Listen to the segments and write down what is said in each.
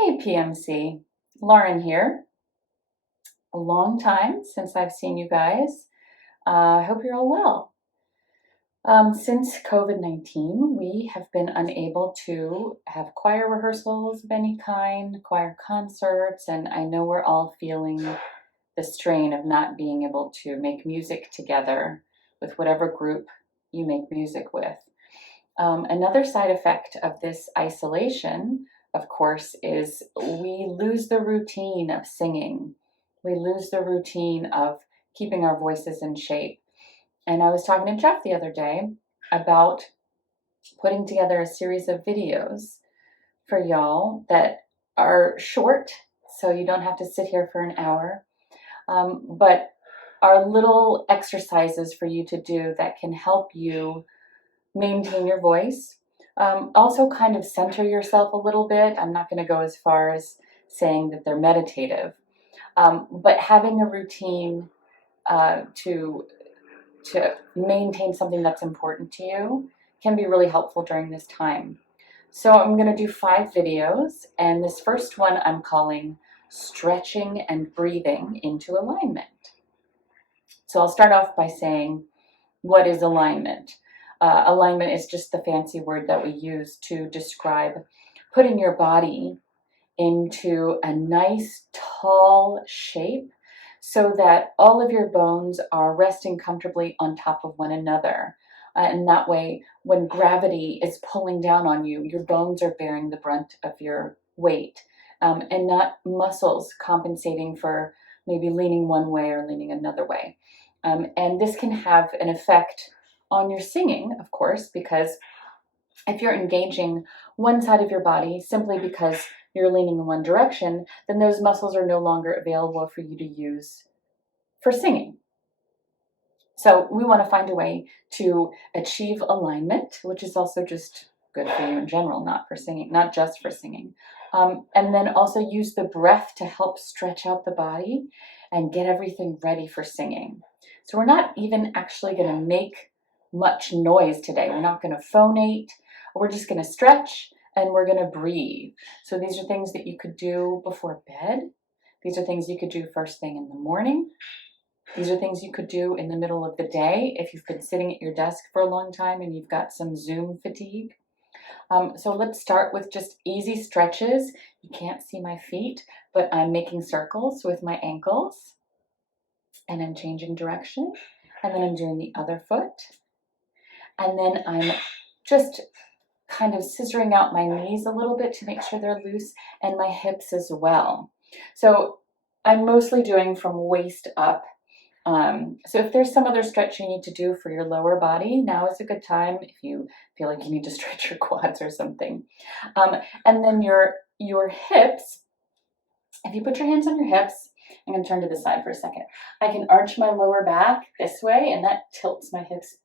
Hey PMC, Lauren here. A long time since I've seen you guys. I hope you're all well. Since COVID-19, we have been unable to have choir rehearsals of any kind, choir concerts, and I know we're all feeling the strain of not being able to make music together with whatever group you make music with. Another side effect of this isolation, of course, is we lose the routine of singing. We lose the routine of keeping our voices in shape. And I was talking to Jeff the other day about putting together a series of videos for y'all that are short, so you don't have to sit here for an hour, but are little exercises for you to do that can help you maintain your voice. Also kind of center yourself a little bit. I'm not going to go as far as saying that they're meditative, but having a routine to maintain something that's important to you can be really helpful during this time. So I'm going to do 5 videos, and this first one I'm calling Stretching and Breathing into Alignment. So I'll start off by saying, what is alignment? Alignment is just the fancy word that we use to describe putting your body into a nice tall shape so that all of your bones are resting comfortably on top of one another. And that way, when gravity is pulling down on you, your bones are bearing the brunt of your weight, and not muscles compensating for maybe leaning one way or leaning another way. And this can have an effect on your singing, of course, because if you're engaging one side of your body simply because you're leaning in one direction, then those muscles are no longer available for you to use for singing. So we want to find a way to achieve alignment, which is also just good for you in general, not for singing, not just for singing. And then also use the breath to help stretch out the body and get everything ready for singing. So we're not even actually going to make much noise today. We're not going to phonate. We're just going to stretch and we're going to breathe. So these are things that you could do before bed. These are things you could do first thing in the morning. These are things you could do in the middle of the day if you've been sitting at your desk for a long time and you've got some Zoom fatigue. So let's start with just easy stretches. You can't see my feet, but I'm making circles with my ankles. And I'm changing direction. And then I'm doing the other foot. And then I'm just kind of scissoring out my knees a little bit to make sure they're loose, and my hips as well. So I'm mostly doing from waist up. So if there's some other stretch you need to do for your lower body, now is a good time if you feel like you need to stretch your quads or something. And then your hips, if you put your hands on your hips, I'm going to turn to the side for a second. I can arch my lower back this way, and that tilts my hips.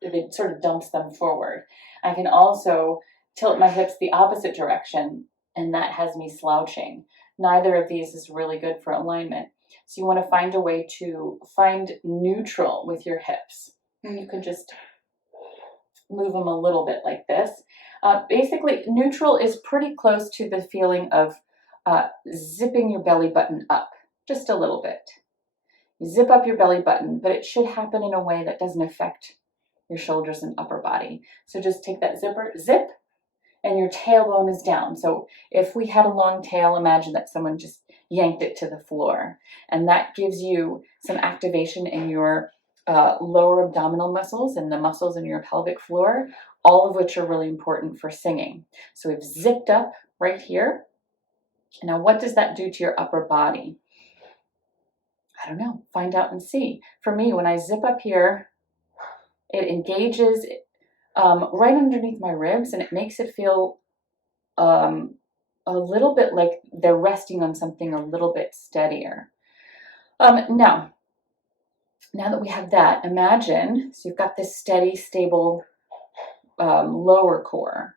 It sort of dumps them forward. I can also tilt my hips the opposite direction, and that has me slouching. Neither of these is really good for alignment. So you want to find a way to find neutral with your hips. And you can just move them a little bit like this. Basically, neutral is pretty close to the feeling of zipping your belly button up just a little bit. You zip up your belly button, but it should happen in a way that doesn't affect your shoulders and upper body. So just take that zipper, zip, and your tailbone is down. So if we had a long tail, imagine that someone just yanked it to the floor. And that gives you some activation in your lower abdominal muscles and the muscles in your pelvic floor, all of which are really important for singing. So we've zipped up right here. Now, what does that do to your upper body? I don't know. Find out and see. For me, when I zip up here, it engages right underneath my ribs, and it makes it feel a little bit like they're resting on something a little bit steadier. Now that we have that, imagine, so you've got this steady, stable lower core.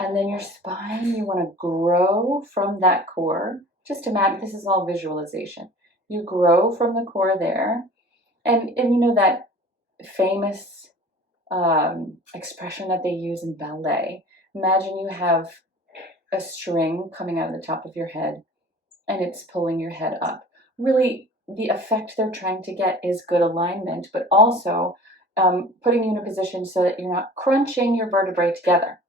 And then your spine, you want to grow from that core. Just imagine, this is all visualization. You grow from the core there. And you know that famous expression that they use in ballet. Imagine you have a string coming out of the top of your head and it's pulling your head up. Really, the effect they're trying to get is good alignment, but also putting you in a position so that you're not crunching your vertebrae together.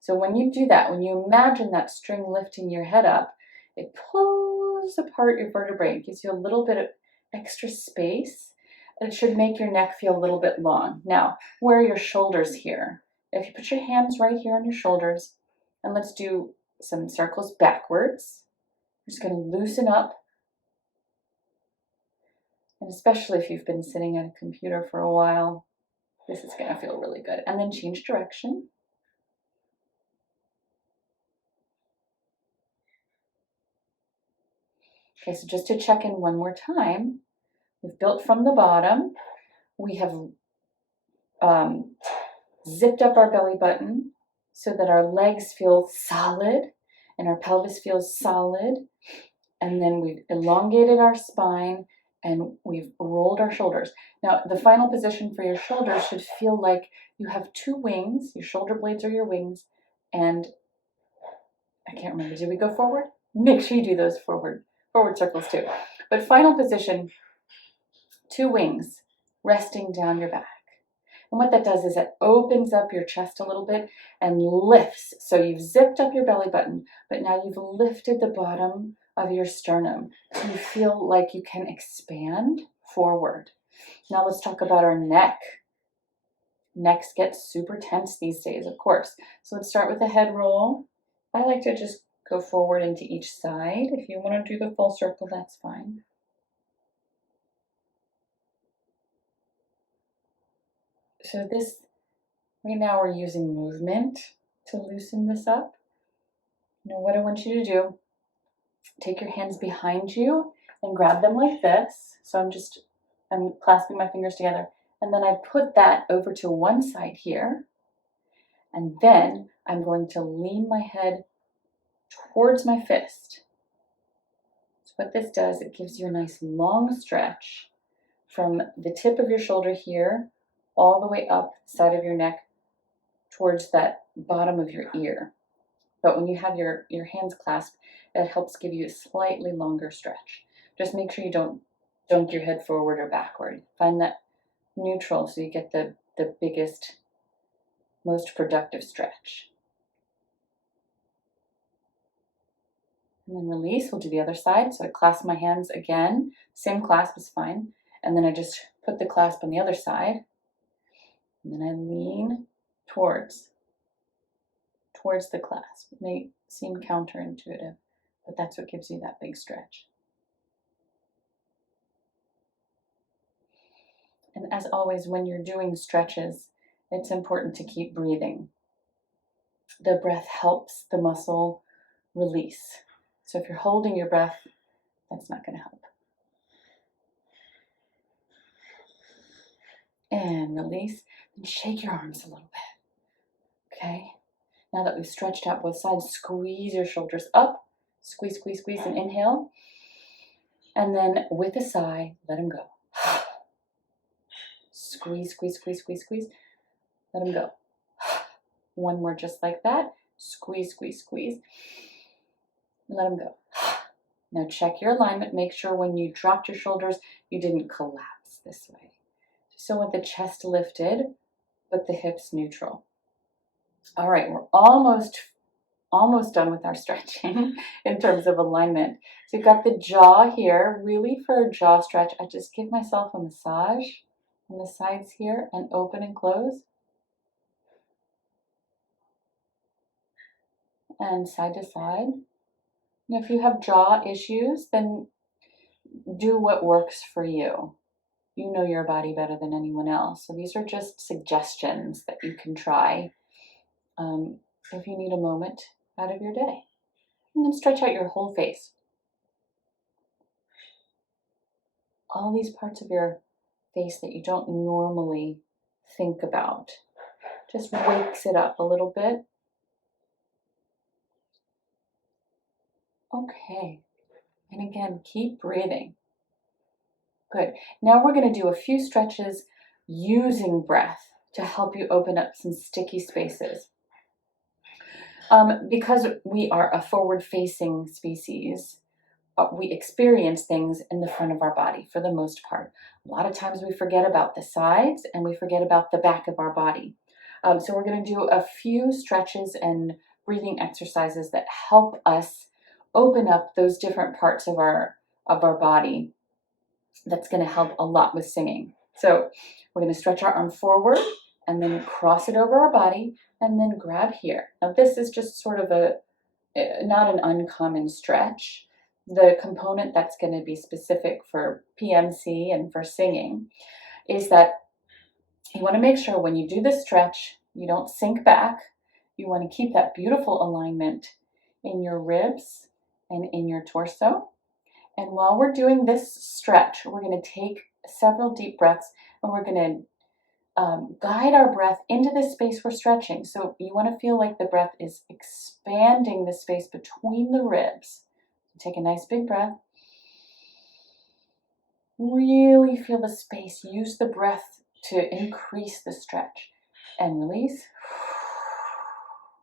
So when you do that, when you imagine that string lifting your head up, it pulls apart your vertebrae. It gives you a little bit of extra space. It should make your neck feel a little bit long. Now, where are your shoulders here? If you put your hands right here on your shoulders, and let's do some circles backwards. You're just going to loosen up. And especially if you've been sitting at a computer for a while, this is going to feel really good. And then change direction. Okay, so just to check in one more time, we've built from the bottom. We have zipped up our belly button so that our legs feel solid and our pelvis feels solid. And then we've elongated our spine and we've rolled our shoulders. Now, the final position for your shoulders should feel like you have two wings. Your shoulder blades are your wings. And I can't remember, did we go forward? Make sure you do those forward circles too. But final position, two wings resting down your back. And what that does is it opens up your chest a little bit and lifts. So you've zipped up your belly button, but now you've lifted the bottom of your sternum. So you feel like you can expand forward. Now let's talk about our neck. Necks get super tense these days, of course. So let's start with a head roll. I like to just go forward into each side. If you want to do the full circle, that's fine. So this, right now we're using movement to loosen this up. Now what I want you to do, take your hands behind you and grab them like this. So I'm clasping my fingers together. And then I put that over to one side here. And then I'm going to lean my head towards my fist. So what this does, it gives you a nice long stretch from the tip of your shoulder here all the way up the side of your neck towards that bottom of your ear. But when you have your hands clasped, it helps give you a slightly longer stretch. Just make sure you don't dunk your head forward or backward. Find that neutral so you get the biggest, most productive stretch. And then release, we'll do the other side. So I clasp my hands again, same clasp is fine. And then I just put the clasp on the other side. And then I lean towards the clasp. It may seem counterintuitive, but that's what gives you that big stretch. And as always, when you're doing stretches, it's important to keep breathing. The breath helps the muscle release. So if you're holding your breath, that's not going to help. And release, and shake your arms a little bit. Okay? Now that we've stretched out both sides, squeeze your shoulders up. Squeeze, squeeze, squeeze, and inhale. And then with a sigh, let them go. Squeeze, squeeze, squeeze, squeeze, squeeze. Let them go. One more just like that. Squeeze, squeeze, squeeze. Let them go. Now check your alignment. Make sure when you dropped your shoulders, you didn't collapse this way. So with the chest lifted, but the hips neutral. All right, we're almost done with our stretching in terms of alignment. So you've got the jaw here. Really for a jaw stretch, I just give myself a massage on the sides here and open and close. And side to side. And if you have jaw issues, then do what works for you. You know your body better than anyone else. So these are just suggestions that you can try if you need a moment out of your day. And then stretch out your whole face. All these parts of your face that you don't normally think about. Just wakes it up a little bit. Okay. And again, keep breathing. Good. Now we're going to do a few stretches using breath to help you open up some sticky spaces. Because we are a forward-facing species, we experience things in the front of our body for the most part. A lot of times we forget about the sides and we forget about the back of our body. So we're going to do a few stretches and breathing exercises that help us open up those different parts of our body. That's going to help a lot with singing. So we're going to stretch our arm forward and then cross it over our body and then grab here. Now this is just sort of not an uncommon stretch. The component that's going to be specific for PMC and for singing is that you want to make sure when you do this stretch, you don't sink back. You want to keep that beautiful alignment in your ribs and in your torso. And while we're doing this stretch, we're going to take several deep breaths and we're going to guide our breath into the space we're stretching. So you want to feel like the breath is expanding the space between the ribs. Take a nice big breath. Really feel the space. Use the breath to increase the stretch. And release.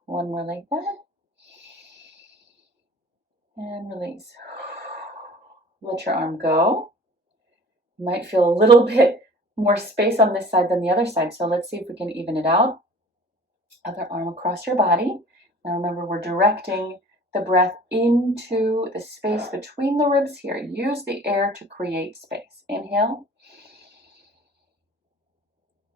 One more like that. And release. Let your arm go. You might feel a little bit more space on this side than the other side. So let's see if we can even it out. Other arm across your body. Now remember, we're directing the breath into the space between the ribs here. Use the air to create space. Inhale.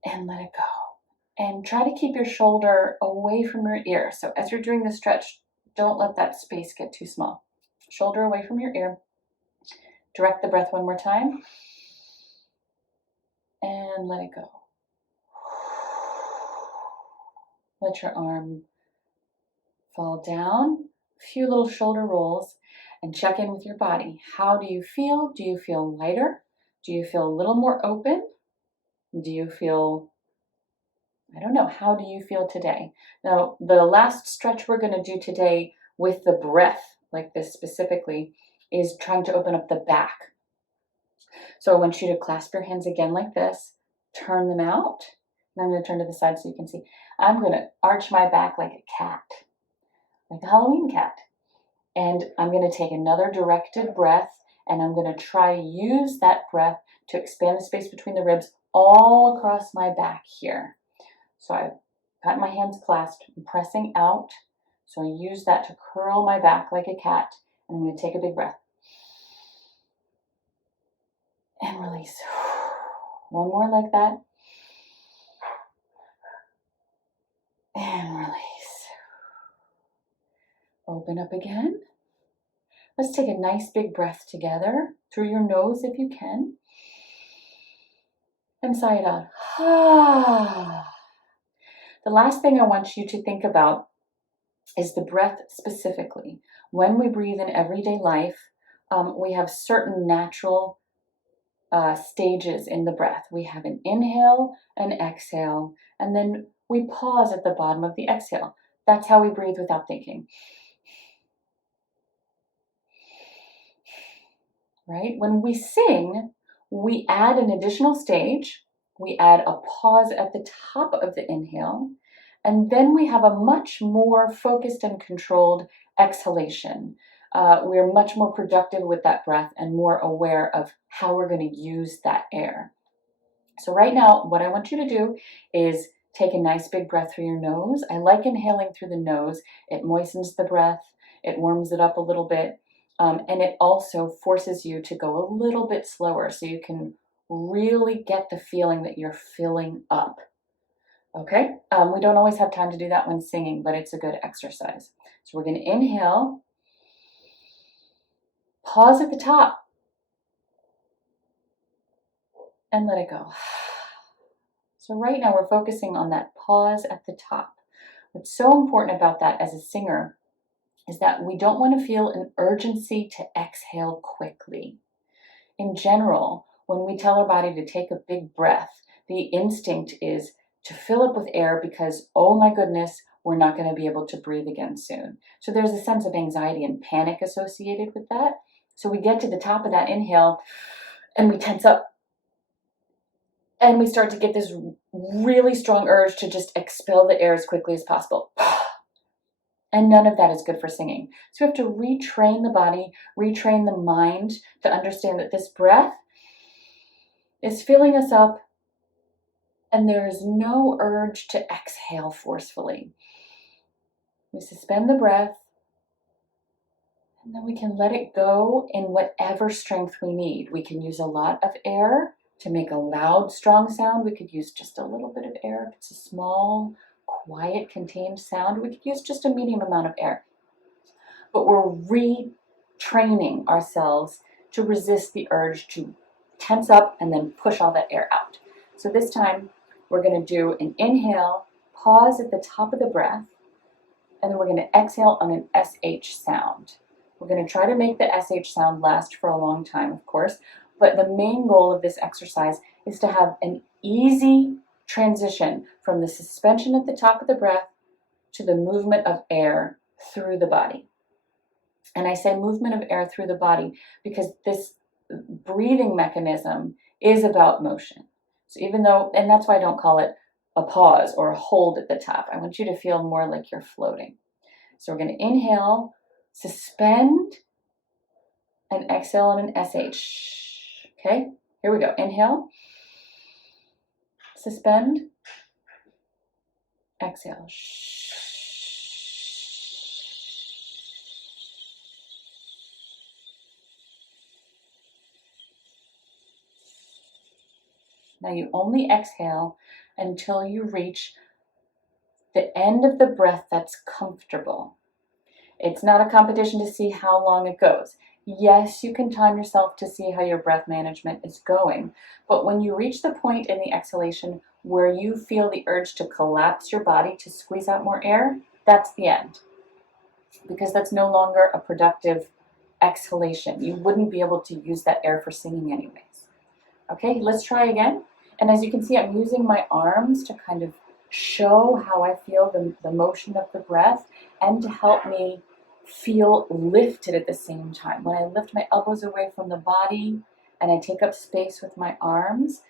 And let it go. And try to keep your shoulder away from your ear. So as you're doing the stretch, don't let that space get too small. Shoulder away from your ear. Direct the breath one more time. And let it go. Let your arm fall down. A few little shoulder rolls and check in with your body. How do you feel? Do you feel lighter? Do you feel a little more open? Do you feel, I don't know, how do you feel today? Now, the last stretch we're going to do today with the breath, like this specifically, is trying to open up the back. So I want you to clasp your hands again like this, turn them out, and I'm going to turn to the side so you can see. I'm going to arch my back like a cat, like a Halloween cat. And I'm going to take another directed breath, and I'm going to try to use that breath to expand the space between the ribs all across my back here. So I've got my hands clasped, I'm pressing out. So I use that to curl my back like a cat. And I'm going to take a big breath. And release. One more like that. And release. Open up again. Let's take a nice big breath together through your nose if you can. And sigh it out. The last thing I want you to think about is the breath specifically. When we breathe in everyday life, we have certain natural stages in the breath. We have an inhale, an exhale, and then we pause at the bottom of the exhale. That's how we breathe without thinking. Right? When we sing, we add an additional stage. We add a pause at the top of the inhale, and then we have a much more focused and controlled exhalation. We're much more productive with that breath and more aware of how we're going to use that air. So right now, what I want you to do is take a nice big breath through your nose. I like inhaling through the nose. It moistens the breath. It warms it up a little bit. And it also forces you to go a little bit slower so you can really get the feeling that you're filling up. Okay? We don't always have time to do that when singing, but it's a good exercise. So we're going to inhale, pause at the top, and let it go. So right now we're focusing on that pause at the top. What's so important about that as a singer is that we don't want to feel an urgency to exhale quickly. In general, when we tell our body to take a big breath, the instinct is to fill up with air because, oh my goodness, we're not going to be able to breathe again soon. So there's a sense of anxiety and panic associated with that. So we get to the top of that inhale and we tense up. And we start to get this really strong urge to just expel the air as quickly as possible. And none of that is good for singing. So we have to retrain the body, retrain the mind to understand that this breath is filling us up and there is no urge to exhale forcefully. We suspend the breath and then we can let it go in whatever strength we need. We can use a lot of air to make a loud, strong sound. We could use just a little bit of air. If it's a small, quiet, contained sound, we could use just a medium amount of air. But we're retraining ourselves to resist the urge to tense up and then push all that air out. So this time, we're going to do an inhale, pause at the top of the breath, and then we're going to exhale on an SH sound. We're going to try to make the SH sound last for a long time, of course, but the main goal of this exercise is to have an easy transition from the suspension at the top of the breath to the movement of air through the body. And I say movement of air through the body because this breathing mechanism is about motion. So even though, and that's why I don't call it a pause or a hold at the top. I want you to feel more like you're floating. So we're going to inhale, suspend, and exhale on an SH. Okay, here we go. Inhale, suspend, exhale. Now you only exhale until you reach the end of the breath that's comfortable. It's not a competition to see how long it goes. Yes, you can time yourself to see how your breath management is going, but when you reach the point in the exhalation where you feel the urge to collapse your body to squeeze out more air, that's the end, because that's no longer a productive exhalation. You wouldn't be able to use that air for singing anyways. Okay, let's try again. And as you can see, I'm using my arms to kind of show how I feel the motion of the breath and to help me feel lifted at the same time. When I lift my elbows away from the body and I take up space with my arms,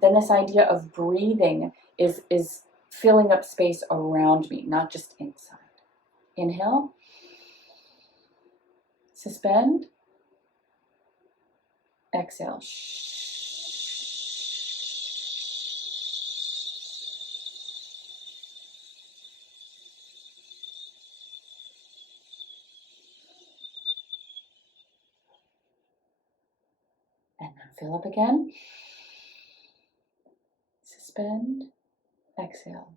then this idea of breathing is filling up space around me, not just inside. Inhale, suspend, exhale. And then fill up again. Suspend, exhale.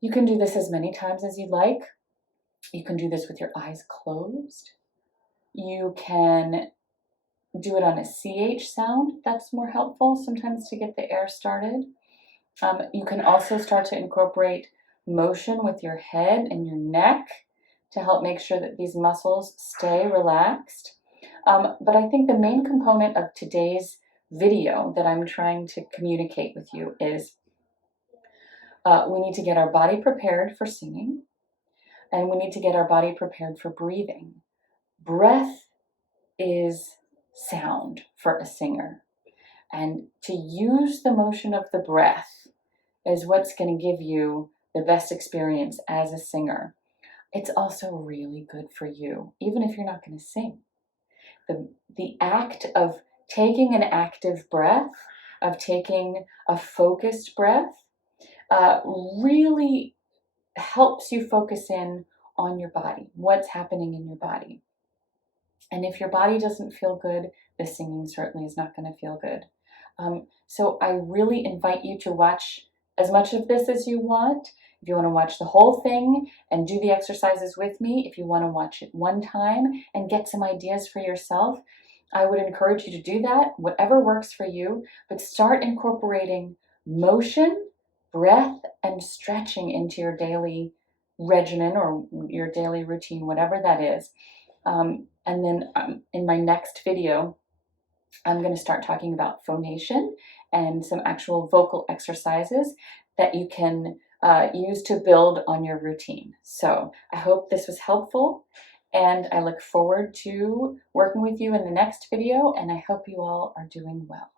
You can do this as many times as you'd like. You can do this with your eyes closed. You can do it on a CH sound. That's more helpful sometimes to get the air started. You can also start to incorporate motion with your head and your neck to help make sure that these muscles stay relaxed. But I think the main component of today's video that I'm trying to communicate with you is we need to get our body prepared for singing, and we need to get our body prepared for breathing. Breath is sound for a singer, and to use the motion of the breath is what's going to give you the best experience as a singer. It's also really good for you, even if you're not going to sing. The act of taking an active breath, of taking a focused breath, really helps you focus in on your body, what's happening in your body. And if your body doesn't feel good, the singing certainly is not going to feel good. So I really invite you to watch as much of this as you want. If you want to watch the whole thing and do the exercises with me, if you want to watch it one time and get some ideas for yourself, I would encourage you to do that, whatever works for you, but start incorporating motion, breath, and stretching into your daily regimen or your daily routine, whatever that is. And then in my next video, I'm going to start talking about phonation and some actual vocal exercises that you can use to build on your routine. So I hope this was helpful, And I look forward to working with you in the next video, and I hope you all are doing well.